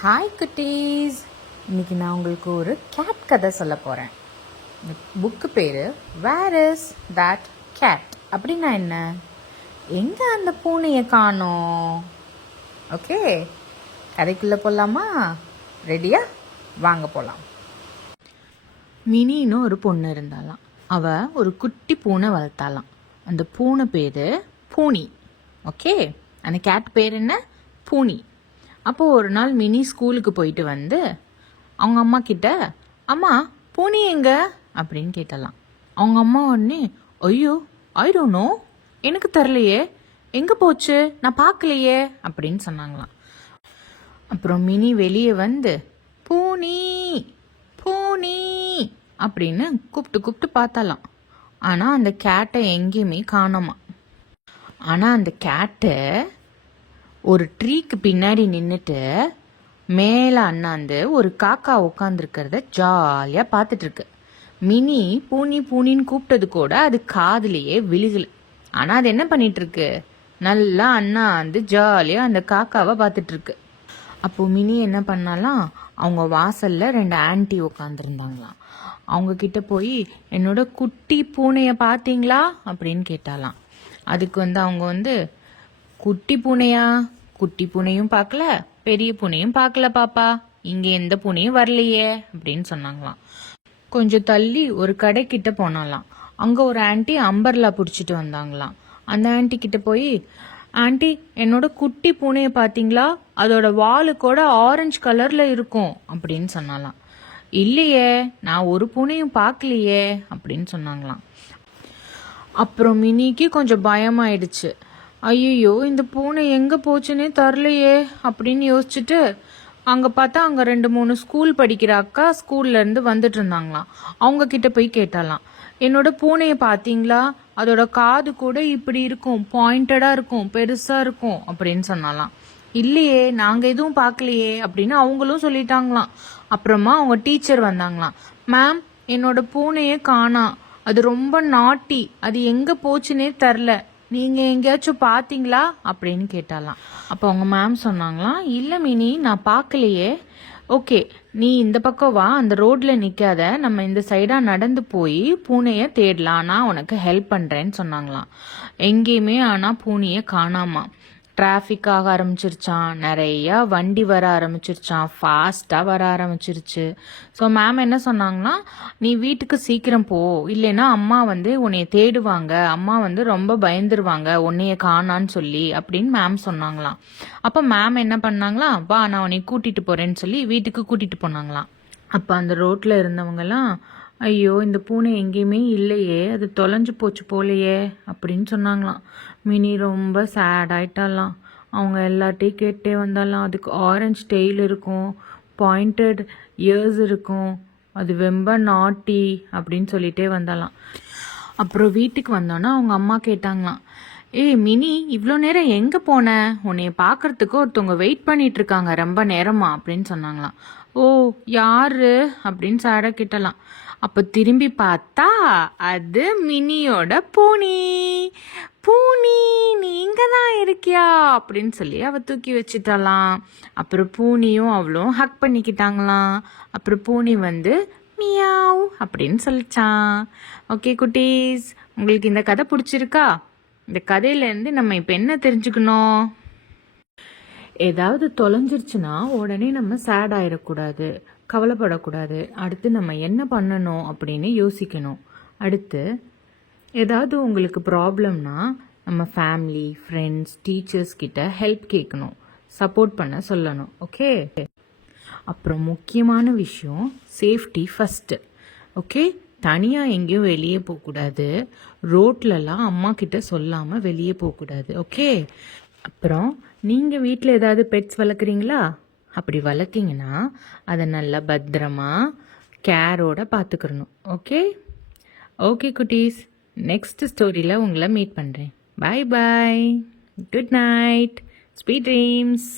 Hi குட்டீஸ், இன்னைக்கு நான் உங்களுக்கு ஒரு கேட் கதை சொல்ல போகிறேன். இந்த புக்கு பேர் வேர் இஸ் தட் கேட். அப்படின்னா என்ன, எங்கே அந்த பூனையை காணோம்? ஓகே, கதைக்குள்ளே போகலாமா? ரெடியா? வாங்க போகலாம். மினின்னு ஒரு பொண்ணு இருந்தாலாம். அவள் ஒரு குட்டி பூனை வளர்த்தாலாம். அந்த பூனை பேர் பூனி. ஓகே, அந்த கேட் பேர் என்ன? பூனி. அப்போது ஒரு நாள் மினி ஸ்கூலுக்கு போயிட்டு வந்து அவங்க அம்மா கிட்ட, அம்மா பூனி எங்க அப்படின்னு கேட்டலாம். அவங்க அம்மா உடனே, ஐயோ ஐ டோன்ட் நோ, எனக்கு தெரிலையே, எங்கே போச்சு, நான் பார்க்கலையே அப்படின்னு சொன்னாங்களாம். அப்புறம் மினி வெளியே வந்து பூனி பூனி அப்படின்னு கூப்பிட்டு பார்த்தாலாம். ஆனால் அந்த கேட்டை எங்கேயுமே காணோமா. ஆனால் அந்த கேட்டை ஒரு ட்ரீக்கு பின்னாடி நின்றுட்டு மேலே அண்ணாந்து ஒரு காக்கா உட்காந்துருக்கிறத ஜாலியாக பார்த்துட்ருக்கு. மினி பூனி பூனின்னு கூப்பிட்டது கூட அது காதுலேயே விழுகலை. ஆனால் அது என்ன பண்ணிகிட்ருக்கு, நல்லா அண்ணாந்து ஜாலியாக அந்த காக்காவை பார்த்துட்ருக்கு. அப்போது மினி என்ன பண்ணாலாம், அவங்க வாசலில் 2 ஆன்ட்டி உட்காந்துருந்தாங்களாம். அவங்க கிட்ட போய், என்னோட குட்டி பூனையை பார்த்தீங்களா அப்படின்னு கேட்டாலாம். அதுக்கு அவங்க குட்டி பூனையா, குட்டி பூனையும் பார்க்கல, பெரிய பூனையும் பார்க்கல பாப்பா, இங்கே எந்த பூனையும் வரலையே அப்படின்னு சொன்னாங்களாம். கொஞ்சம் தள்ளி ஒரு கடைக்கிட்ட போனாலாம். அங்கே ஒரு ஆன்ட்டி அம்பர்லா பிடிச்சிட்டு வந்தாங்களாம். அந்த ஆன்ட்டி கிட்ட போய், ஆன்ட்டி என்னோட குட்டி பூனையை பார்த்தீங்களா, அதோட வாலு கூட ஆரஞ்சு கலரில் இருக்கும் அப்படின்னு சொன்னாலாம். இல்லையே, நான் ஒரு பூனையும் பார்க்கலையே அப்படின்னு சொன்னாங்களாம். அப்புறம் மினிக்கு கொஞ்சம் பயமாயிடுச்சு. ஐயோ, இந்த பூனை எங்கே போச்சுன்னே தரலையே அப்படின்னு யோசிச்சுட்டு அங்கே பார்த்தா அங்கே 2-3 ஸ்கூல் படிக்கிற அக்கா ஸ்கூல்லேருந்து வந்துட்டு இருந்தாங்களாம். அவங்க கிட்ட போய் கேட்டாலாம், என்னோட பூனையை பார்த்தீங்களா, அதோட காது கூட இப்படி இருக்கும், பாயிண்டடாக இருக்கும், பெருசாக இருக்கும் அப்படின்னு சொன்னாலாம். இல்லையே, நாங்கள் எதுவும் பார்க்கலையே அப்படின்னு அவங்களும் சொல்லிட்டாங்களாம். அப்புறமா அவங்க டீச்சர் வந்தாங்களாம். மேம், என்னோட பூனையை காணாம், அது ரொம்ப நாட்டி, அது எங்கே போச்சுன்னே தெரில, நீங்கள் எங்கேயாச்சும் பார்த்தீங்களா அப்படின்னு கேட்டாலாம். அப்போ அவங்க மேம் சொன்னாங்களாம், இல்லை மினி, நான் பார்க்கலையே. ஓகே, நீ இந்த பக்கம் வா, அந்த ரோட்டில் நிற்காத, நம்ம இந்த சைடாக நடந்து போய் பூனையை தேடலாம், நான் உனக்கு ஹெல்ப் பண்ணுறேன்னு சொன்னாங்களாம். எங்கேயுமே ஆனால் பூனையை காணாமா. டிராஃபிக் ஆக ஆரம்பிச்சிருச்சான், நிறையா வண்டி வர ஆரம்பிச்சிருச்சான், ஃபாஸ்ட்டாக வர ஆரம்பிச்சிருச்சு. ஸோ மேம் என்ன சொன்னாங்கன்னா, நீ வீட்டுக்கு சீக்கிரம் போ, இல்லைன்னா அம்மா உன்னைய தேடுவாங்க, அம்மா ரொம்ப பயந்துருவாங்க உன்னைய காணான்னு சொல்லி அப்படின்னு மேம் சொன்னாங்களாம். அப்போ மேம் என்ன பண்ணாங்களாம், வா நான் உன்னை கூட்டிகிட்டு போகிறேன்னு சொல்லி வீட்டுக்கு கூட்டிகிட்டு போனாங்களாம். அப்போ அந்த ரோட்டில் இருந்தவங்கலாம், ஐயோ இந்த பூனை எங்கேயுமே இல்லையே, அது தொலைஞ்சு போச்சு போலையே அப்படின்னு சொன்னாங்களாம். மினி ரொம்ப சேட் ஆயிட்டாலாம். அவங்க எல்லாட்டையும் கேட்டே வந்தாலாம், அதுக்கு ஆரஞ்சு டெய்ல் இருக்கும், பாயிண்டட் இயர்ஸ் இருக்கும், அது ரொம்ப நாட்டி அப்படின்னு சொல்லிட்டே வந்தாலாம். அப்புறம் வீட்டுக்கு வந்தோன்னா அவங்க அம்மா கேட்டாங்களாம், ஏய் மினி, இவ்வளோ நேரம் எங்கே போன, உன்னைய பார்க்கறதுக்கு ஒருத்தவங்க வெயிட் பண்ணிட்டு இருக்காங்க ரொம்ப நேரமா அப்படின்னு சொன்னாங்களாம். ஓ யாரு அப்படின்னு சேடாக கேட்டலாம். அப்போ திரும்பி பார்த்தா அது மினியோட பூனி. பூனி நீங்க தான் இருக்கியா அப்படின்னு சொல்லி அவ தூக்கி வச்சுட்டாலாம். அப்புறம் பூனியும் அவளும் ஹக் பண்ணிக்கிட்டாங்களாம். அப்புறம் பூனி மியாவ் அப்படின்னு சொல்லிச்சான். ஓகே குட்டீஸ், உங்களுக்கு இந்த கதை பிடிச்சிருக்கா? இந்த கதையிலேருந்து நம்ம இப்போ என்ன தெரிஞ்சுக்கணும்? ஏதாவது தொலைஞ்சிருச்சுன்னா உடனே நம்ம சேட் ஆகிடக்கூடாது, கவலைப்படக்கூடாது. அடுத்து நம்ம என்ன பண்ணணும் அப்படின்னு யோசிக்கணும். அடுத்து ஏதாவது உங்களுக்கு ப்ராப்ளம்னா நம்ம ஃபேமிலி, ஃப்ரெண்ட்ஸ், டீச்சர்ஸ் கிட்ட ஹெல்ப் கேட்கணும், சப்போர்ட் பண்ண சொல்லணும். ஓகே, அப்புறம் முக்கியமான விஷயம், சேஃப்டி ஃபஸ்ட்டு. ஓகே, தனியாக எங்கேயும் வெளியே போகக்கூடாது, ரோட்லலாம் அம்மா கிட்ட சொல்லாமல் வெளியே போகக்கூடாது. ஓகே, அப்புறம் நீங்கள் வீட்டில் ஏதாவது பெட்ஸ் வளர்க்குறீங்களா? அப்படி வளர்த்தீங்கன்னா அதை நல்லா பத்திரமா கேரோட பார்த்துக்கிறணும். ஓகே ஓகே குட்டீஸ், நெக்ஸ்ட் ஸ்டோரியில் உங்களை மீட் பண்ணுறேன். பாய் பாய், குட் நைட், ஸ்வீட் ட்ரீம்ஸ்.